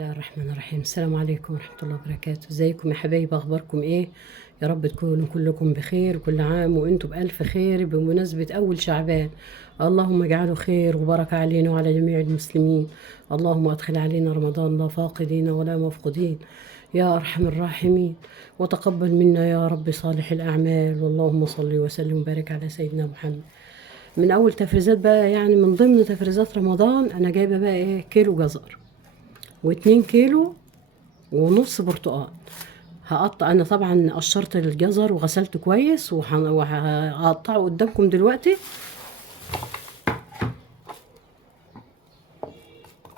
الله الرحمن الرحيم. السلام عليكم ورحمة الله وبركاته. ازيكم يا حبايب؟ اخباركم ايه؟ يا رب تكونوا كلكم بخير، كل عام وانتم بألف خير بمناسبة اول شعبان. اللهم اجعله خير وبركة علينا وعلى جميع المسلمين. اللهم ادخل علينا رمضان لا فاقدين ولا مفقودين يا ارحم الراحمين، وتقبل منا يا رب صالح الاعمال. اللهم صل وسلم وبارك على سيدنا محمد. من اول تفريزات بقى، يعني من ضمن تفريزات رمضان، انا جايبه بقى ايه، كيلو جزر واتنين كيلو ونص برتقال. هقطع انا طبعا، قشرت الجزر وغسلته كويس وهقطعه قدامكم دلوقتي.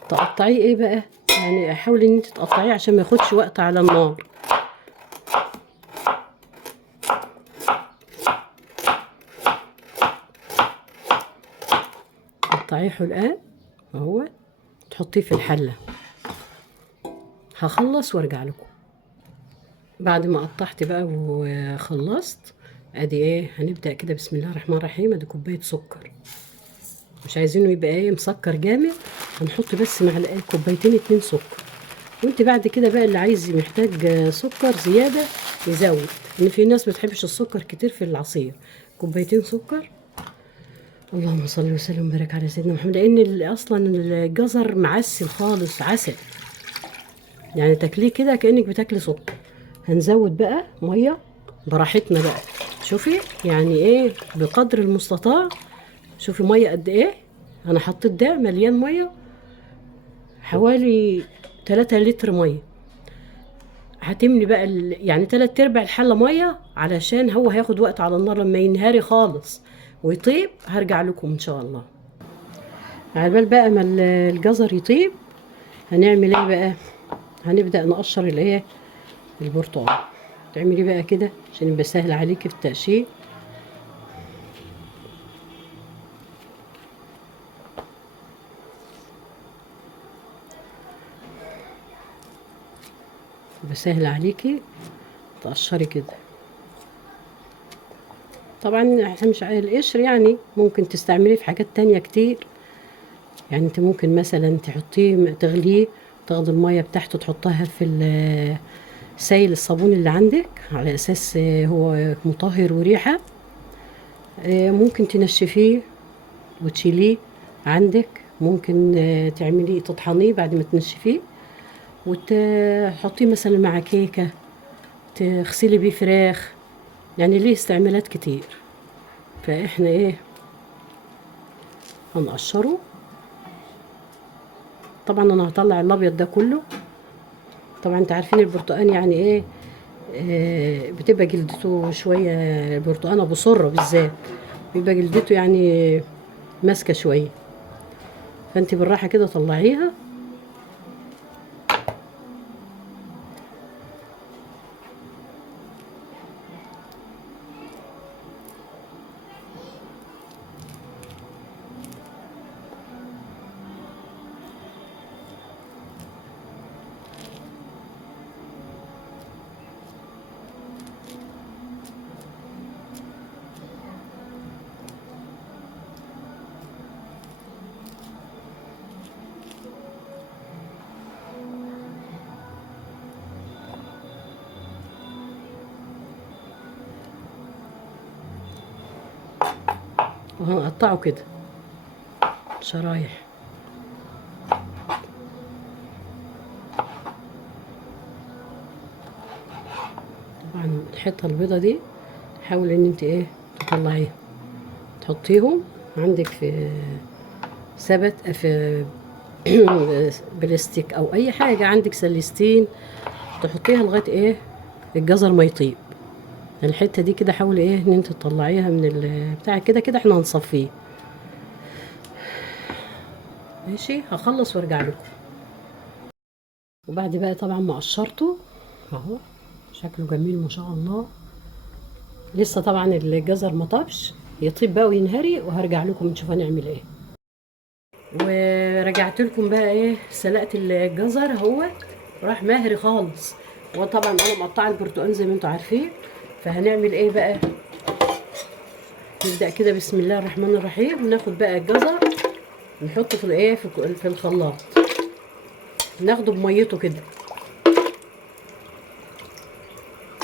تقطعيه ايه بقى؟ يعني حاولي ان انت تقطعيه عشان ما ياخدش وقت على النار. قطعيه حلقان اهو، تحطيه في الحله. هخلص وارجع لكم بعد ما قطعت بقى وخلصت. ادي ايه، هنبدأ كده. بسم الله الرحمن الرحيم. ادي كوبايه سكر، مش عايزينه يبقى ايه مسكر جامد. هنحط بس معلقه، كوبايتين اتنين سكر. وانت بعد كده بقى اللي عايز محتاج سكر زياده يزود، ان في ناس بتحبش السكر كتير في العصير. كوبايتين سكر. اللهم صل وسلم وبارك على سيدنا محمد، لان اصلا الجزر معسل خالص، عسل يعني، تاكليه كده كانك بتاكلي سكر. هنزود بقى ميه براحتنا بقى. شوفي يعني ايه بقدر المستطاع. شوفي ميه قد ايه. انا حطيت ده مليان ميه، حوالي 3 لتر ميه. هتملي بقى يعني 3/4 الحله ميه، علشان هو هياخد وقت على النار. لما ينهري خالص ويطيب هرجع لكم ان شاء الله. على بال بقى ما الجزر يطيب، هنعمل ايه بقى؟ هنبدا نقشر الايه، البرتقال. تعملي بقى كده عشان يبقى سهل عليكي في التقشير. يبقى سهل عليكي تقشري كده. طبعا احنا مش القشر يعني ممكن تستعمليه في حاجات تانية كتير. يعني انت ممكن مثلا تحطيه تغليه، تاخدي المية بتاعته تحطها في سائل الصابون اللي عندك، على اساس هو مطهر وريحة. ممكن تنشفيه وتشيليه عندك. ممكن تعمليه تطحنيه بعد ما تنشفيه وتحطيه مثلا مع كيكة، تغسلي بيه فراخ. يعني ليه استعمالات كتير. فاحنا ايه، هنقشره. طبعا انا هطلع الابيض ده كله. طبعا انت عارفين البرتقال يعني ايه، بتبقى جلدته شويه. البرتقال ابو سره بالذات بيبقى جلدته يعني ماسكه شويه. فانت بالراحه كده طلعيها. وهنقطعه كده شرايح. طبعا الحته البيضه دي حاولي ان انت ايه تطلعيها، تحطيهم عندك في سبت، في بلاستيك او اي حاجه عندك، سلستين، تحطيها لغايه ايه الجزر ما يطيب. الحته دي كده حاولي ايه ان انت تطلعيها من البتاع. كده كده احنا هنصفيه. ماشي، هخلص وارجع لكم. وبعد بقى طبعا ما قشرته اهو، شكله جميل ما شاء الله. لسه طبعا الجزر ما طابش، يطيب بقى وينهري وهرجع لكم نشوف هنعمل ايه. ورجعت لكم بقى ايه، سلقت الجزر اهو، راح ماهري خالص. وطبعا انا مقطعه البرتقال زي ما انتم عارفين. فهنعمل ايه بقى؟ نبدا كده بسم الله الرحمن الرحيم، وناخد بقى الجزر نحطه في الايه، في الخلاط. ناخده بميته كده.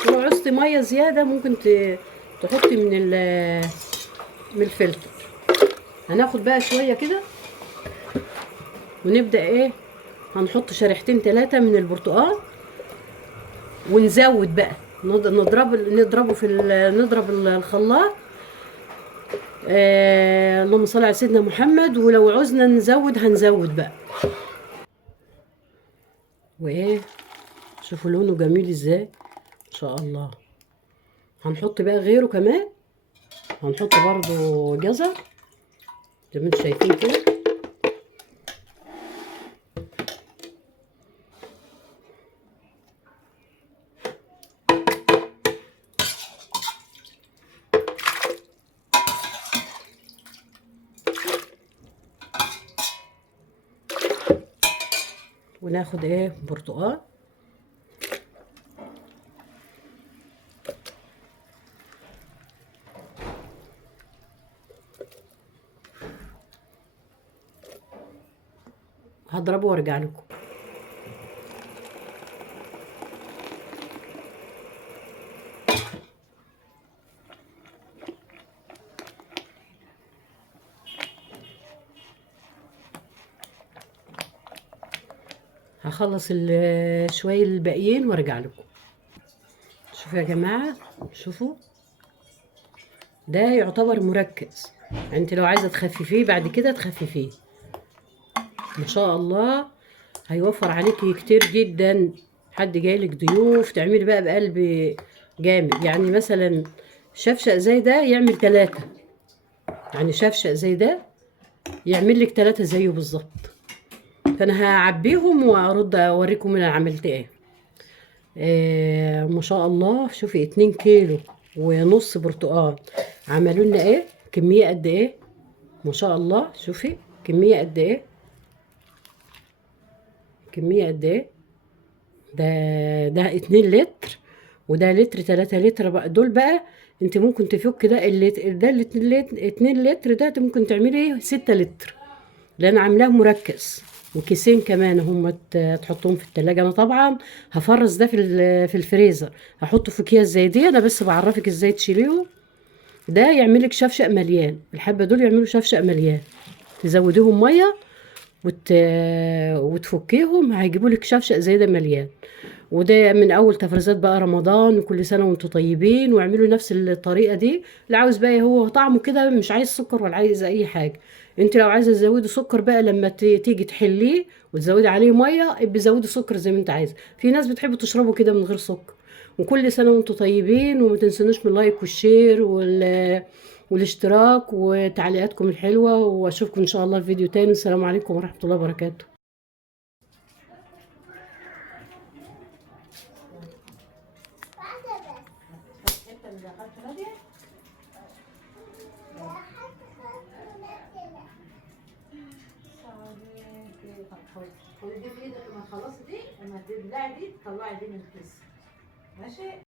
ولو عوزتي ميه زياده ممكن تحطي من الفلتر. هناخد بقى شويه كده ونبدا ايه، هنحط شريحتين 3 من البرتقال ونزود بقى، نضربه نضرب الخلاط. اللهم صل على سيدنا محمد. ولو عوزنا نزود هنزود بقى. وايه، شوفوا لونه جميل ازاي ان شاء الله. هنحط بقى غيره كمان، هنحط برضو جزر زي ما انتم شايفين كده. وناخد ايه برتقال. هضربه وارجع لكم. هخلص شويه الباقيين وارجع لكم. شوفوا يا جماعه، شوفوا ده يعتبر مركز. يعني انت لو عايزه تخففيه بعد كده تخففيه ما شاء الله، هيوفر عليكي كتير جدا. حد جايلك ضيوف تعملي بقى بقلب جامد. يعني مثلا شفشق زي ده يعمل 3، يعني شفشق زي ده يعمل لك 3 زيه بالظبط. فانا هعبيهم وارد اوريكم انا عملت ايه. ما شاء الله. شوفي 2 كيلو ونص برتقال عملوا لنا ايه، كميه قد ايه ما شاء الله. شوفي كميه قد ايه، كميه قد ايه. ده 2 لتر وده لتر 3 لتر بقى. دول بقى انت ممكن تفك ده اللتر ده 2 لتر ده انت ممكن تعملي ايه 6 لتر، لان عاملاه مركز. وكيسين كمان هم تحطهم في التلاجة. انا طبعا هفرز ده في الفريزر، هحطه في اكياس زي دي. انا بس بعرفك ازاي تشيليهم. ده يعملك شفشق مليان، الحبة دول يعملوا شفشق مليان. تزوديهم مية وتفكيهم هيجيبوا لك شفشق زي ده مليان. وده من اول تفريزات بقى رمضان، وكل سنه وانتم طيبين. واعملوا نفس الطريقه دي. اللي عاوز بقى هو طعمه كده مش عايز سكر ولا عايز اي حاجه. انت لو عايزه تزودي سكر بقى لما تيجي تحليه وتزودي عليه ميه، ابقي زودي سكر زي ما انت عايزه. في ناس بتحب تشربه كده من غير سكر. وكل سنه وانتم طيبين. وما تنسونوش من اللايك والشير والاشتراك وتعليقاتكم الحلوه. واشوفكم ان شاء الله في فيديو تاني. والسلام عليكم ورحمه الله وبركاته. خدي دي في ايدك لما تخلصي دي، لما تبلعي دي تطلعي دي من الكيس. ماشي.